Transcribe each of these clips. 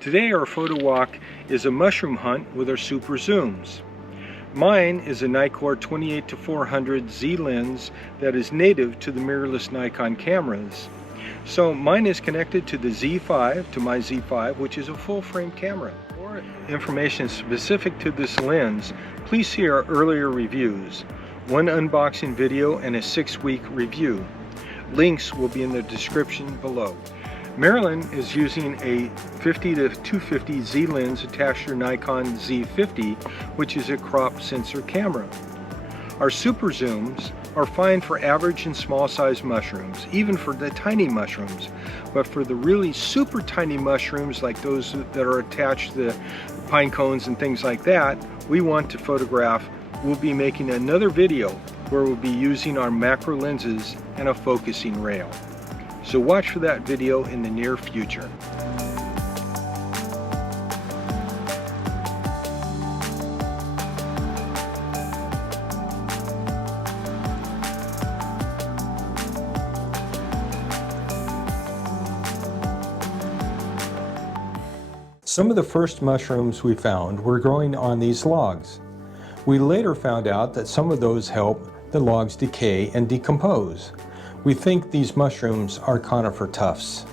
Today our photo walk is a mushroom hunt with our super zooms. Mine is a Nikon 28-400 Z lens that is native to the mirrorless Nikon cameras. So mine is connected to the Z5, to my Z5, which is a full frame camera. For information specific to this lens, please see our earlier reviews, one unboxing video and a 6-week review. Links will be in the description below. Marilyn is using a 50-250 Z lens attached to her Nikon Z50, which is a crop sensor camera. Our super zooms are fine for average and small size mushrooms, even for the tiny mushrooms. But for the really super tiny mushrooms, like those that are attached to the pine cones and things like that, we want to photograph. We'll be making another video where we'll be using our macro lenses and a focusing rail. So watch for that video in the near future. Some of the first mushrooms we found were growing on these logs. We later found out that some of those help the logs decay and decompose. We think these mushrooms are conifer tufts.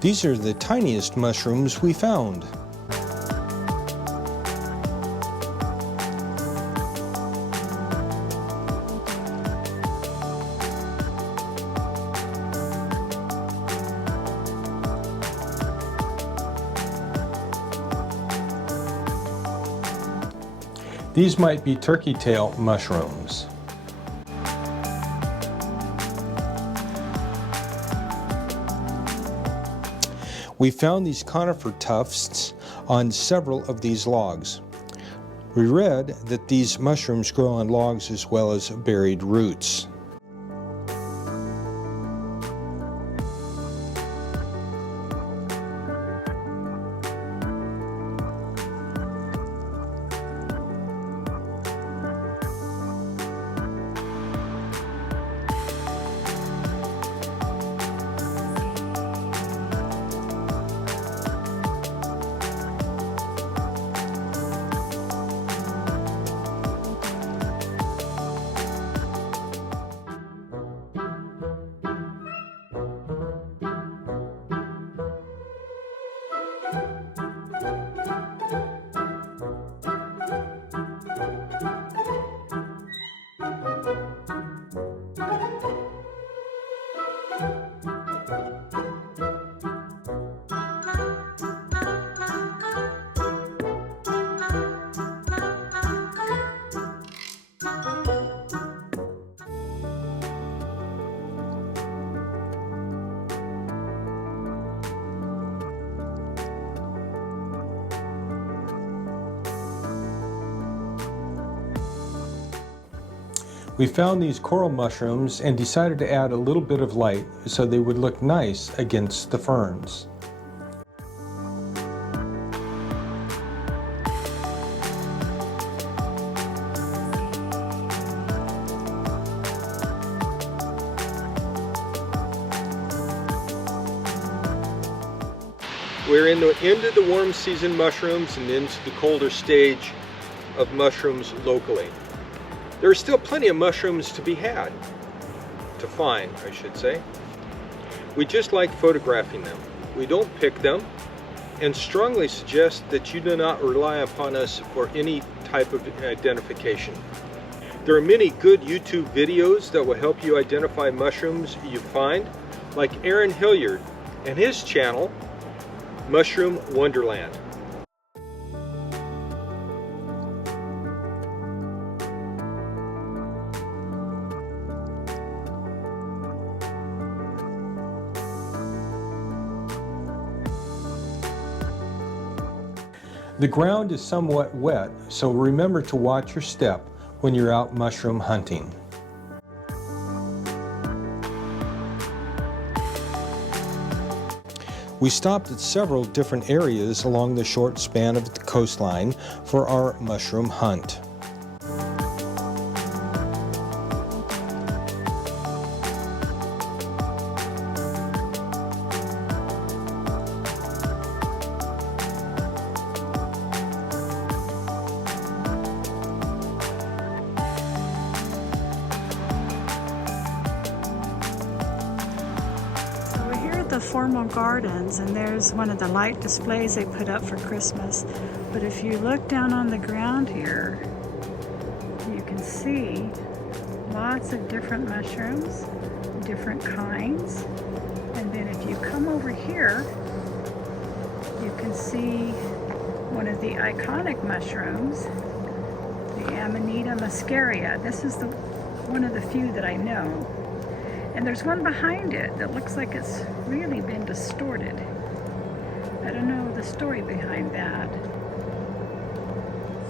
These are the tiniest mushrooms we found. These might be turkey tail mushrooms. We found these conifer tufts on several of these logs. We read that these mushrooms grow on logs as well as buried roots. We found these coral mushrooms and decided to add a little bit of light so they would look nice against the ferns. We're in the end of the warm season mushrooms and into the colder stage of mushrooms locally. There are still plenty of mushrooms to be had, to find, I should say. We just like photographing them. We don't pick them, and strongly suggest that you do not rely upon us for any type of identification. There are many good YouTube videos that will help you identify mushrooms you find, like Aaron Hilliard and his channel, Mushroom Wonderland. The ground is somewhat wet, so remember to watch your step when you're out mushroom hunting. We stopped at several different areas along the short span of the coastline for our mushroom hunt. The formal gardens, and there's one of the light displays they put up for Christmas. But if you look down on the ground here, you can see lots of different mushrooms, different kinds. And then if you come over here, you can see one of the iconic mushrooms, the Amanita muscaria. This is one of the few that I know. And there's one behind it that looks like it's really been distorted. I don't know the story behind that.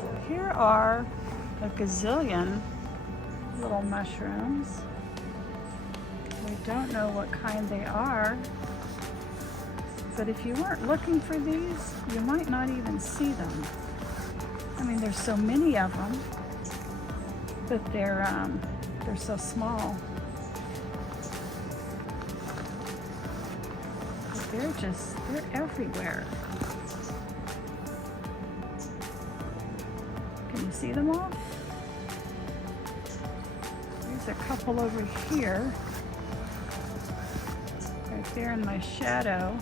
So here are a gazillion little mushrooms. We don't know what kind they are, but if you weren't looking for these, you might not even see them. I mean, there's so many of them, but they're so small. They're everywhere. Can you see them all? There's a couple over here, right there in my shadow,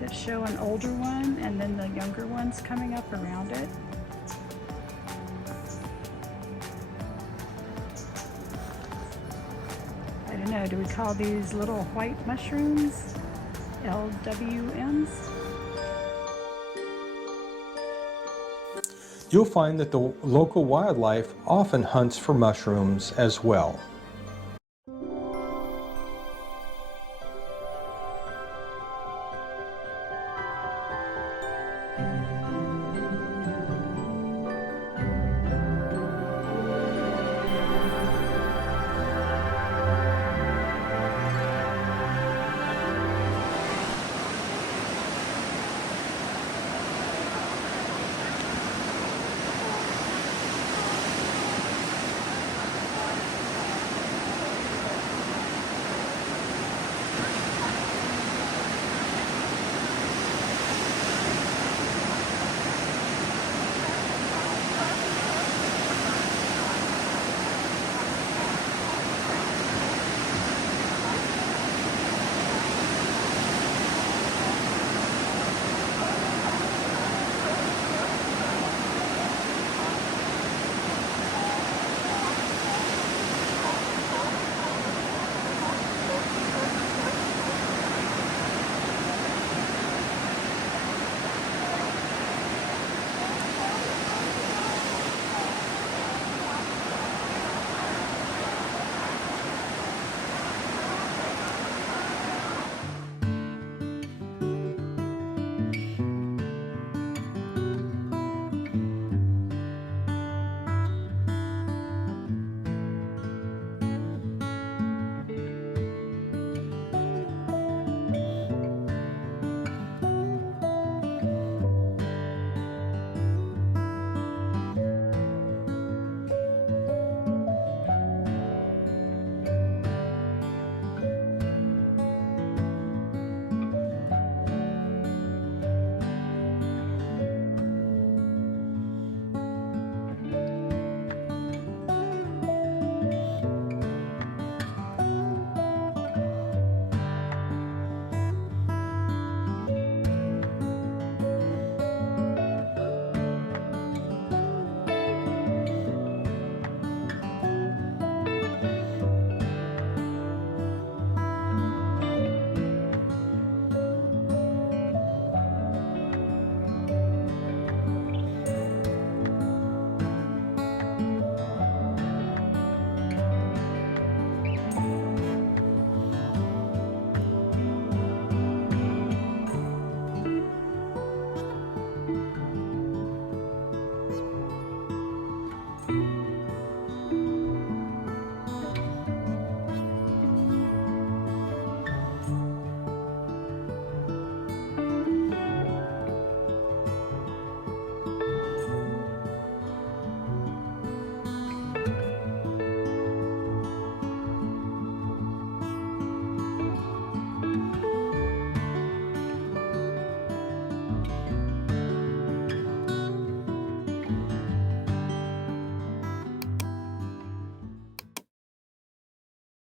that show an older one and then the younger ones coming up around it. I don't know, do we call these little white mushrooms LWMs? You'll find that the local wildlife often hunts for mushrooms as well.